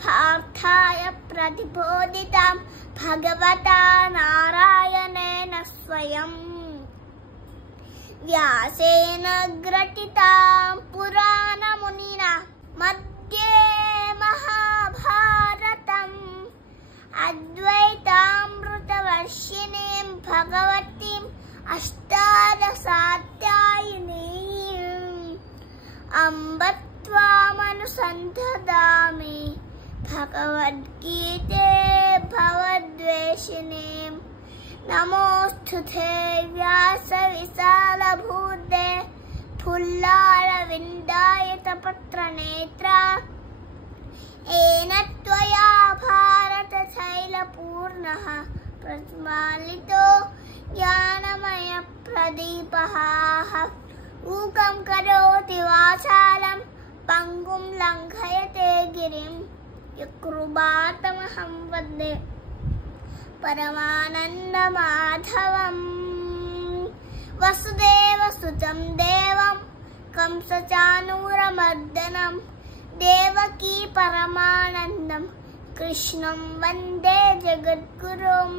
पार्थाय प्रतिबोधितां भगवता नारायणेन स्वयं व्यासेन ग्रथितां पुराणमुनिना मध्ये महाभारतम् अद्वैतामृतवर्षिणीं भगवतीम् अष्टादशाध्यायिनीम् अम्ब त्वामनुसन्धामि भगवद्गीते भवद्वेषिणीम् नमोऽस्तुते व्यासविशालबुद्धे फुल्लारविन्दायतपत्रनेत्रा येन त्वया भारततैलपूर्णः प्रज्वालितो ज्ञानमयप्रदीपः ऊकं करोति वाचालं पङ्गुं लङ्घयते गिरिं यत्कृपातमहं वन्दे परमानन्दमाधवम् वसुदेवसुतं देवं कंसचाणूरमर्दनं देवकी परमानन्दं कृष्णं वन्दे जगद्गुरुम्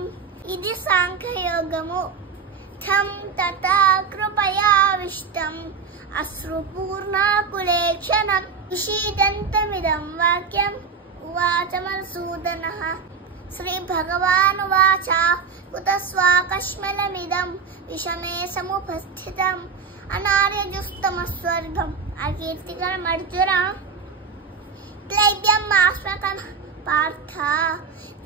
इति साङ्ख्ययोगमु तं तथा कृपयाविष्टम् अश्रुपूर्णाकुलेक्षणं विषीदन्तमिदं वाक्यम् उवाच मधुसूदनः श्रीभगवानुवाच कुतस्वाकश्मलमिदं विषमे समुपस्थितम् अनार्यजुस्तमस्वर्गम् अकीर्तिकरमर्जुन क्लैब्यमास्मकं पार्थ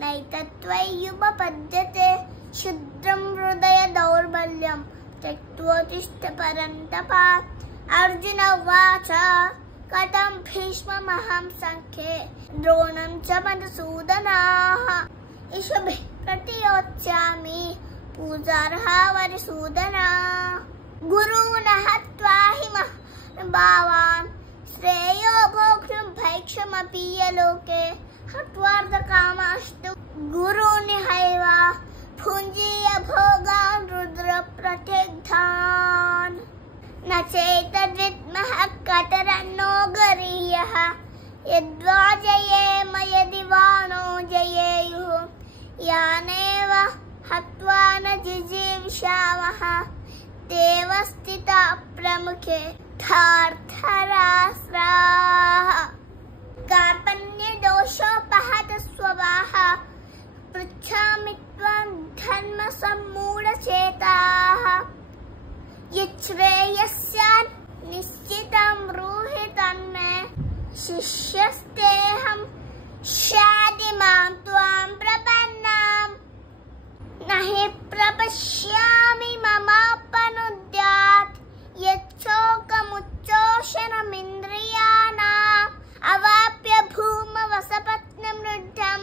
नैतत्त्वय्युपपद्यते क्षुद्रं हृदय दौर्बल्यं त्यक्त्वोत्तिष्ठ परन्तप अर्जुन उवाच कथं भीष्ममहं सङ्ख्ये द्रोणं च मधुसूदनाः ईशुभिः प्रतियोत्स्यामि पूजार्हा वरिसूदना गुरून् हत्वा हि महानुभावान् श्रेयो भोक्तुं भैक्षमपि लोके हत्वार्थकामास्तु गुरून् हैव भुञ्जीय भोगान् रुद्रप्रत्यग्धान् न चैतद्विद्मः कतरन्नो गरीयः यद्वा जयेम यदि वा नो जयेयुः यानेव हत्वा न जिजीविषामः तेव स्थिता प्रमुखे धार्तराष्ट्राः कार्पण्यदोषोपहत स्वभावः पृच्छामि त्वं धर्मसम्मूढचेताः यच्छ्रेयस्यान् निश्चितं ब्रूहि तन्मे शिष्यस्तेऽहं शाधि मां त्वां प्रपन्नाम् न हि प्रपश्यामि ममापनुद्यात् यच्छोकमुच्चोषणमिन्द्रियाणाम् अवाप्य भूमवसपत्नमृद्धं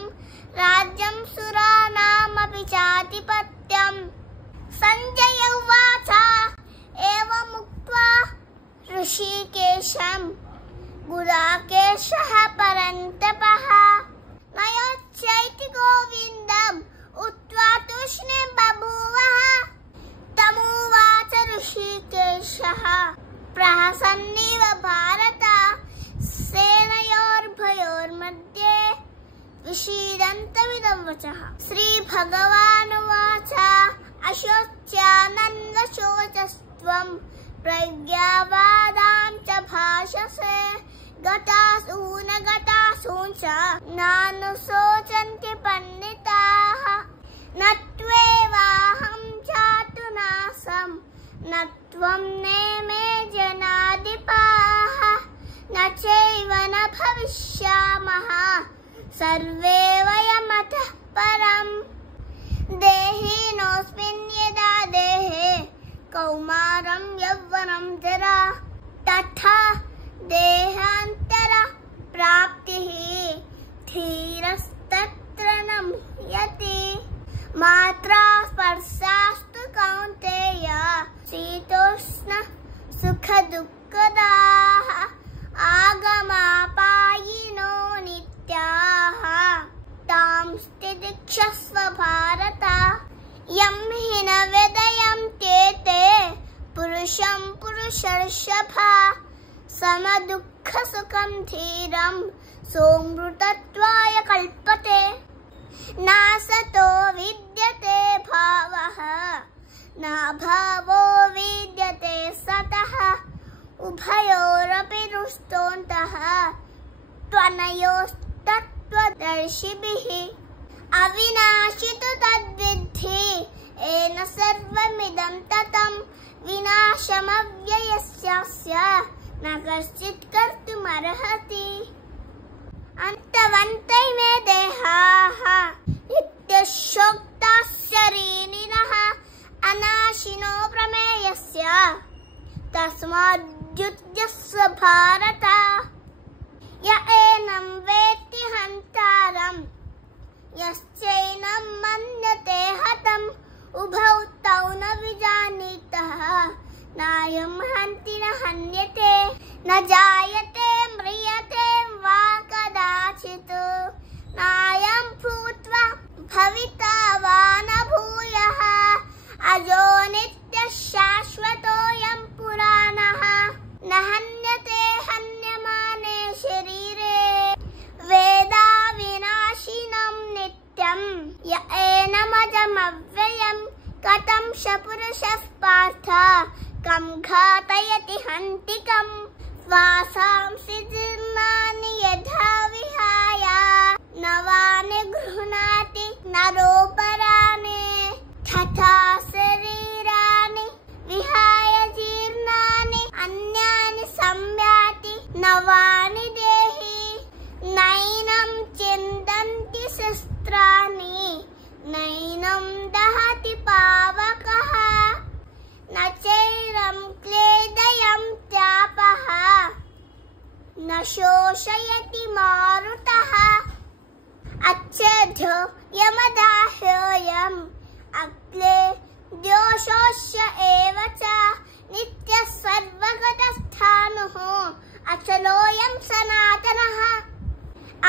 राज्यं सुराणामपि चाधिपत्यम् सञ्जय उवाच एवमुक्त्वा ऋषिकेशं गुडाकेशः परन्तपः नयोच्चैति गोविन्दम् उक्त्वा तूष्णीं बभूवः तमुवाच ऋषिकेशः प्रहसन्निव भारत सेनयोर्भयोर्मध्ये विषीदन्तमिदं वचः श्रीभगवानुवाच अशोच्यानन्दशोचस्त्वं प्रज्ञावादां च भाषसे गतासून गतासून् च नानुशोचन्ति पण्डिताः न त्वेवाहं चातुनासं न त्वं नेमे जनाधिपाः न चैव न भविष्यामः सर्वे वयमतः परम् देहिनोऽस्मिन् यदा देहे कौमारं यौवनं जरा तथा देहान्तर प्राप्तिः धीरस्तत्र न मुह्यते मात्रा स्पर्शास्तु कौन्तेय शीतोष्ण सुखदुःखदाः आगमापायिनो नित्याः तां तितिक्षस्व भारत यं हि न वेदयन्ते ते पुरुषं पुरुषर्षभा समदुःखसुखं धीरं सोऽमृतत्वाय कल्पते नासतो विद्यते भावः नाभावो विद्यते सतः उभयोरपि दृष्टोऽन्तः त्वनयोस्तत्त्वदर्शिभिः अविनाशि तु तद्विद्धि येन सर्वमिदं ततं विनाशमव्ययस्यास्य न कश्चित् कर्तुमर्हति अन्तवन्तैमे देहाः नित्यशोक्ताः शरीरिणः अनाशिनो प्रमेयस्य तस्माद्युध्यस्व भारत य एनं वेत्ति हन्तारम् यश्चैनं मन्यते हतम् उभौ तौ न विजानीतः नायं हन्ति न हन्यते न जायते म्रियते वा कदाचित् नायं भूत्वा भविता वा न भूयः अजो नित्यः शाश्वतोऽयं पुराणः न हन्यते हन्यमाने शरीरे वेदा विनाशिनं नित्यं य एनमजमव्ययं कथं स पुरुषः पार्थ कं घातयति हन्तिकं वासांसि जीर्णानि यथा विहाय नवानि गृह्णाति नरोपराणि तथा शरीराणि विहाय जीर्णानि अन्यानि संयाति नवानि देहि नैनं चिन्तन्ति शस्त्राणि नैनं दहति पावकः न चैरं क्लेदयन्त्यापः न शोषयति मारुतः अच्छेद्यो यमदाह्योऽयम् अग्ले द्योषोऽस्य एव च नित्यः सर्वगतस्थाणुः अचलोऽयं सनातनः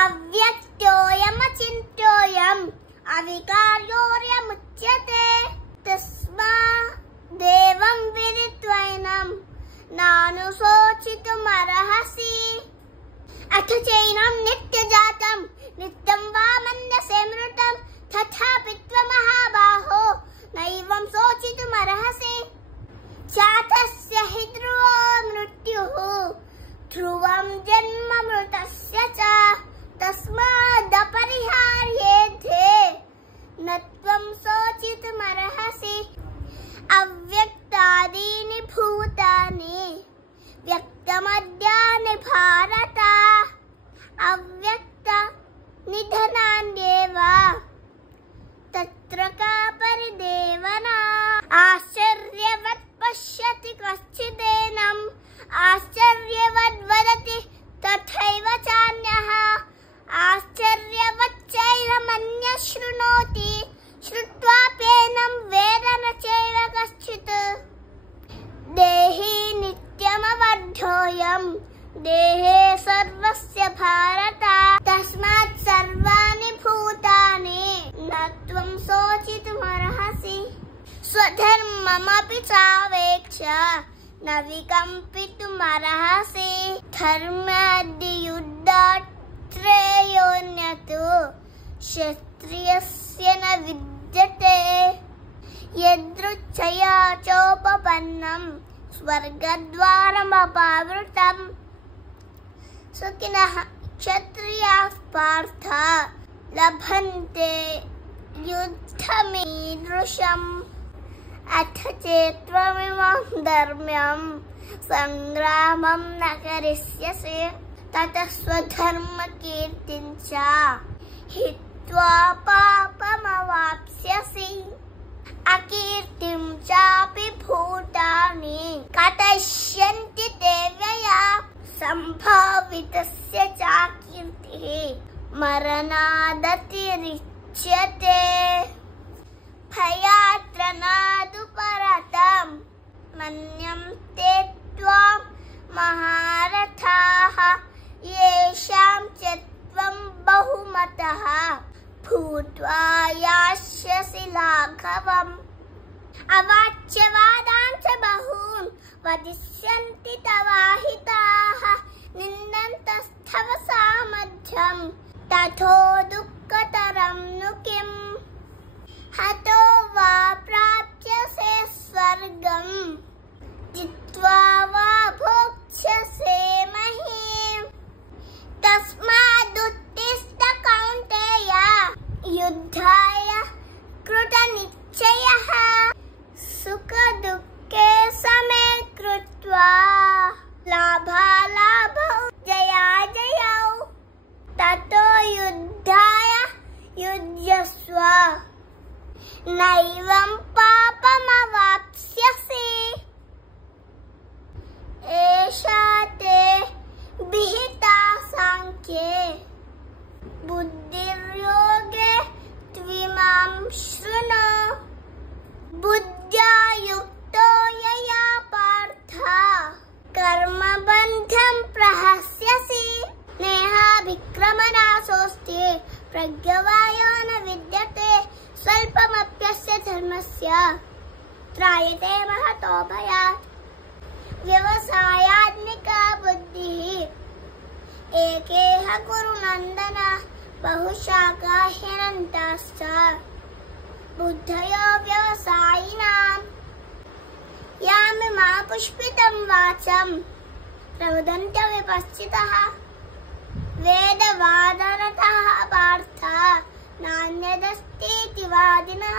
अव्यक्तोऽयमचिन्त्योऽयम् अविकार्योऽयमुच्यते तस्मात् देवं विदित्वैनं नानुशोचितुमर्हसि अथ चैनं नित्यजातं नित्यं वा मन्यसे मृतं तथापि त्वमहाबाहो नैवं शोचितुमर्हसि जातस्य हि ध्रुवो मृत्युः ध्रुवं जन्म मृतस्य च तस्मादपरिहार्येध्ये न त्वं शोचितुमर्हसि अव्यक्तादीनि भूतानि व्यक्तमद्यानि भारत अव्यक्त निधनान्येव तत्र का परिदेवना आश्चर्यवत् पश्यति कश्चिदेनम् आश्चर्यवद् वदति तथैव चान्यः आश्चर्यवच्चैवमन्यः शृणोति श्रुत्वाप्येनं वेद न चैव कश्चित् देहि नित्यमबद्धोऽयं देहे सर्वस्य भारत तस्मात् सर्वाणि भूतानि न त्वं शोचितुमर्हसि स्वधर्ममपि चावेक्ष्य न विकम्पितुमर्हसि धर्माद्युद्धात् श्रेयोऽन्यत् क्षत्रियस्य न विद्यते यदृच्छया चोपपन्नं स्वर्गद्वारमपावृतं सुखिनः क्षत्रियाः पार्थ लभन्ते युद्धमीदृशम् अथ चेत्त्वमिमं धर्म्यं संग्रामं न करिष्यसि ततः स्वधर्मकीर्तिं च हित्वा पापमवाप्स्यसि अकीर्तिं चापि भूतानि कथयिष्यन्ति ते व्यया सम्भावितस्य च कीर्तिः मरणादतिरिच्यते भयात्रनादुपरतं मन्यन्ते त्वां महारथाः येषां च त्वं बहुमतः भूत्वा यास्यसि लाघवम् अवाच्यवादान् च बहून् वदिष्यन्ति तवाहिताः निन्दन्तस्तव सामर्थ्यं तथो दुःखतरं नु किम् हतो वा प्राप्स्यसे स्वर्गं जित्वा वा भोक्ष्यसे महीम् तस्मादुत्तिष्ठ कौन्तेय युद्धाय कृतनिश्चयः सुखदुःखे समे कृत्वा लाभालाभौ जयाजयौ ततो युद्धाय युज्यस्व नैवं पापमवाप्स्यसि एषा ते विहिता सांख्ये बुद्धिर्योगे त्विमां शृणु बुद्ध्या युक्तो यया पार्थ कर्मबन्धं प्रहस्यसि नेहाभिक्रमनाशोऽस्ति प्रज्ञवायो न विद्यते स्वल्पमप्यस्य धर्मस्य त्रायते महतो भयात् व्यवसायात्मिका बुद्धिः एकेह कुरु नन्दन बहुशाखा ह्यनन्ताश्च बुद्धयो व्यवसायिनां यामिमा पुष्पितं वाचं प्रवदन्त्य विपश्चितः वेदवादरतः पार्थ नान्यदस्तीति वादिनः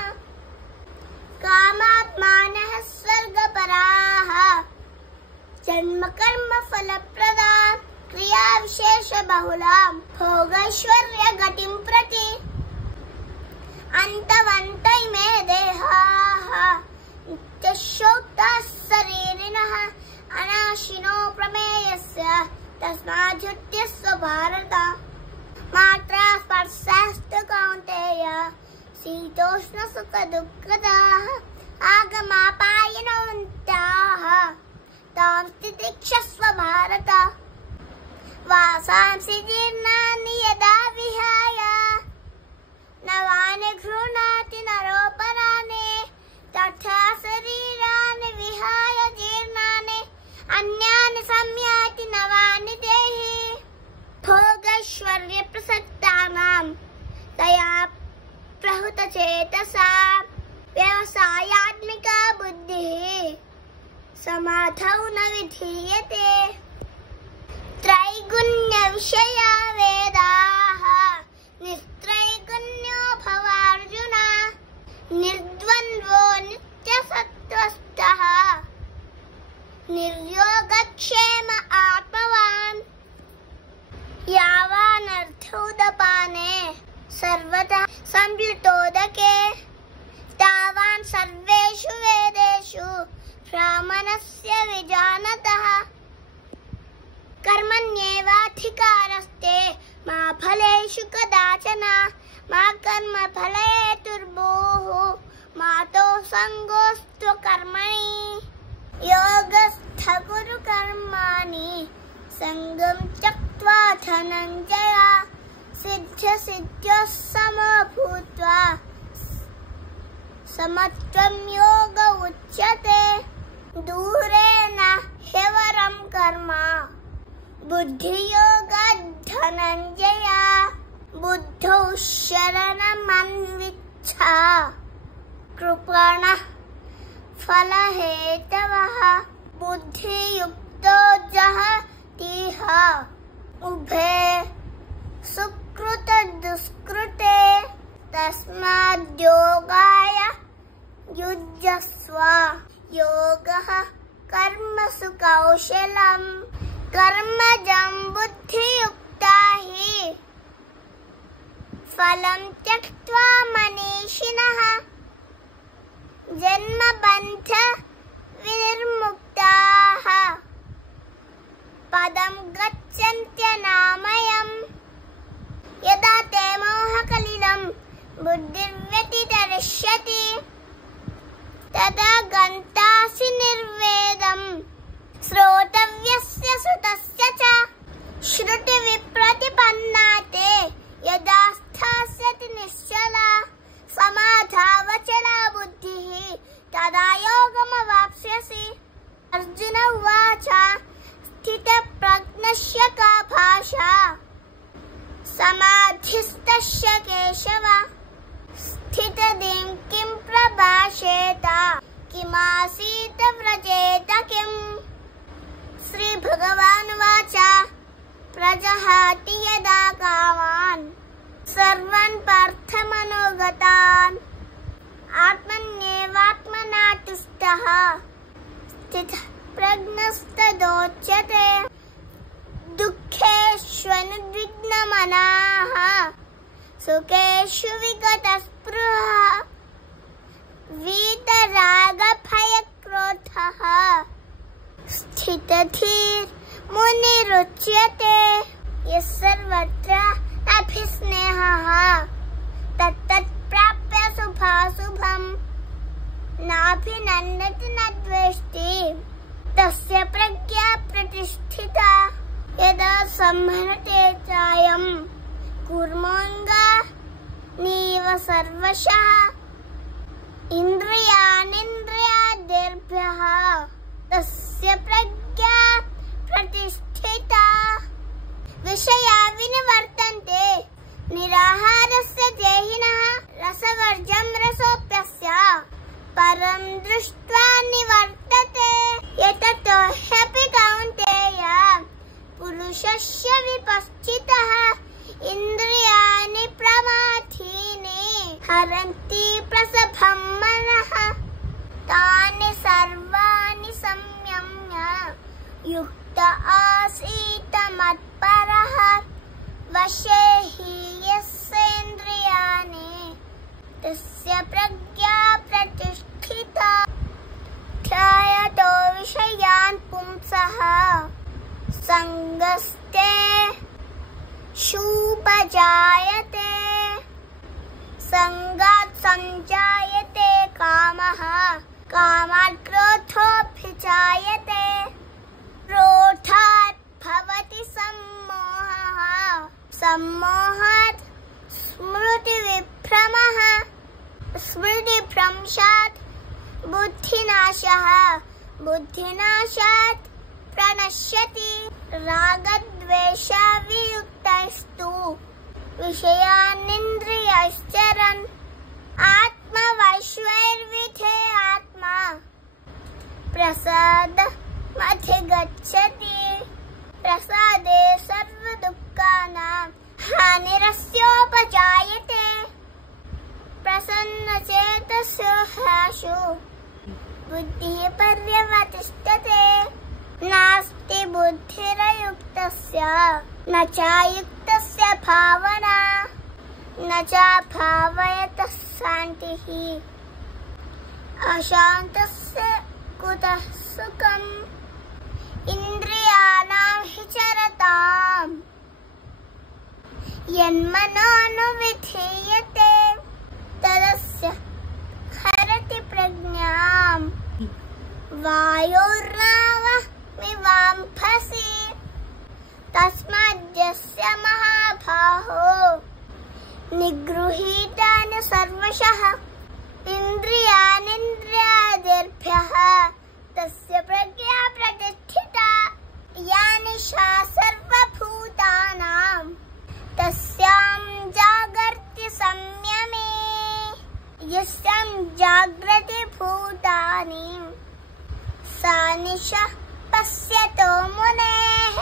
कामात्मानः स्वर्गपराः जन्मकर्म फलप्रदा क्रिया विशेष बहुलां भोगैश्वर्य गतिं प्रति अन्तवन्त इमे देहाः नित्यशोक्ताः शरीरिणः अनाशिनो प्रमेयस्य तस्माज्जुह्यस्व भारत मात्रा स्पर्शस्तु कौन्तेय शीतोष्ण सुख दुःखदाः आगमापायनोऽन्ताः तां तितिक्षस्व भारत वासांसि जीर्णानि यदा विहाय नवानि गृह्णाति नरोपराणि तथा शरीराणि विहाय जीर्णानि अन्यानि संयाति नवानि देहि भोगैश्वर्य प्रसक्तानां तया प्रहुतचेतसा व्यवसायात्मिका बुद्धिः समाधौ न विधीयते त्रैगुण्य विषया वेदाः निस्त्रैगुण्यो भवार्जुन निर्द्वन्द्वो नित्यसत्त्वस्थः निर्योगक्षेम आत्मवान् यावानर्थोदपाने सर्वतः संप्लुतोदके तावान् सर्वेषु वेदेषु ब्राह्मणस्य विजानतः कर्मण्येवाधिकारस्ते मा फलेषु कदाचन मा कर्मफले हेतुर्भूः मातो संगोऽस्त्व कर्मणि योगस्थ कुरु कर्माणि संगं त्यक्त्वा धनञ्जय सिद्ध्यसिद्ध्योः समो भूत्वा समत्वं योग उच्यते दूरेण ह्यवरं कर्म बुद्धियोगात् धनञ्जय बुद्धौ शरणमन्विच्छ कृपणः फलहेतवः बुद्धियुक्तो जहातीह उभे सुकृत दुष्कृते तस्माद्योगाय युज्यस्व योगः कर्मसु कौशलं कर्मजं बुद्धियुक्ता हि फलं त्यक्त्वा मनीषिणः जन्मबन्ध विनिर्मुक्ताः पदं गच्छन्त्यनामयम् यदा ते मोहकलिलं बुद्धिर्व्यतितरिष्यति तदा गन्तासि निर्वेदं श्रोतव्यस्य श्रुतस्य च श्रुतिविप्रतिपन्ना ते यदा स्थास्यति निश्चला समाधावचला बुद्धिः तदा योगमवाप्स्यसि अर्जुन उवाच स्थितप्रज्ञस्य का भाषा समाधिस्तस्य केशव स्थितधिं किं प्रभाषेत किमासीत व्रजेत किम्। श्री भगवानुवाच प्रजहाति यदा कामान् सर्वान् पार्थमनोगतान् आत्मन्येवात्मना तुष्टः स्थितः प्रज्ञस्तदोच्यते। दुःखेष्वनुद्विग्नमनाः सुखेषु विगतस्पृहः वीतरागभयक्रोधः स्थितधीर्मुनिरुच्यते। यः सर्वत्र अभिस्नेहः तत्तत्प्राप्य शुभाशुभम् नाभिनन्दति न द्वेष्टि तस्य प्रज्ञा प्रतिष्ठिता। यदा संहरते चायं कूर्मोऽङ्गानीव सर्वशः इन्द्रियाणीन्द्रियार्थेभ्यः तस्य प्रज्ञा प्रतिष्ठिता। विषया विनिवर्तन्ते निराहारस्य देहिनः रसवर्जं रसोऽप्यस्य परं दृष्ट्वा निवर्तते। एततो ह्यपि कौन्तेय पुरुषस्य विपश्चितः इन्द्रियाणि प्रमाथीनि हरन्ति प्रसभं मनः तानि सर्वाणि संयम्य युक्त आसीत मत्परः वशे हि यस्येन्द्रियाणि तस्य प्रज्ञा प्रतिष्ठिता। ध्यायतो विषयान् पुंसः संगस्ते शुपजायते संगात् संजायते कामः कामात् क्रोधोऽभिजायते क्रोधात् भवति सम्मोहः सम्मोहात् स्मृतिविभ्रमः स्मृतिभ्रंशात् बुद्धिनाशः बुद्धिनाशात् प्रणश्यति। रागद्वेषवियुक्तस्तु विषयानिन्द्रियश्चरन् आत्मवैश्वैर्विधेयात्मा प्रसादमधिगच्छति। प्रसादे सर्वदुःखानां हानिरस्योपजायते प्रसन्नचेतसो ह्याशु बुद्धिः पर्यवतिष्ठते। नास्ति बुद्धिरयुक्तस्य न चायुक्तस्य भावना न चाभावयतः शान्तिः अशान्तस्य कुतः सुखम्। इन्द्रियाणां हि चरताम् यन्मनोनुविधीयते तदस्य हरति प्रज्ञाम्। वायोर्नावमिवाम्भसि तस्माद्यस्य महाबाहो निगृहीतानि सर्वशः इन्द्रियाणीन्द्रियार्थेभ्यः तस्य प्रज्ञा प्रतिष्ठिता। या निशा सर्वभूतानां तस्यां जागर्ति संयमे यस्यां जाग्रति भूतानि सा निशा पश्यतो मुनेः।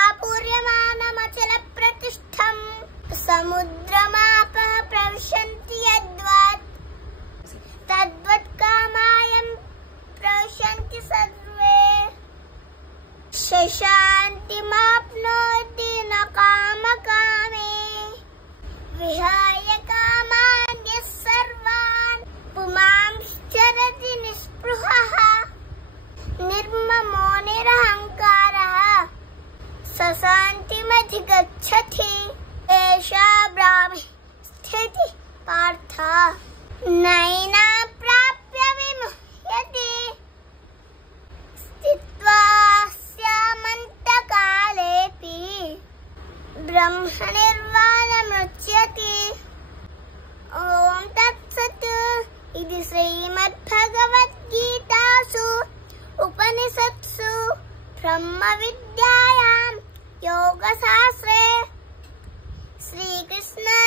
आपूर्यमानमचलप्रतिष्ठं समुद्रमापः प्रविशन्ति यद्वत् तद्वत् कामायं प्रविशन्ति सर्वे। शान्तिमाप्नोति न कामकामे विहाय कामान् यः सर्वान् पुमांश्चरति निःस्पृहः। निर्ममो निरहङ्कारः स शान्तिमधिगच्छति। एषा ब्राह्मी स्थितिः पार्थ नैना प्राप्य विमुह्यते। स्थित्वा स्यामन्तकालेऽपि ब्रह्मनिर्वाणमुच्यते। ॐ तत्सत्। इति श्रीमद्भगवद्गीतासु उपनिषत्सु ब्रह्मविद्यायां योगशास्त्रे श्रीकृष्ण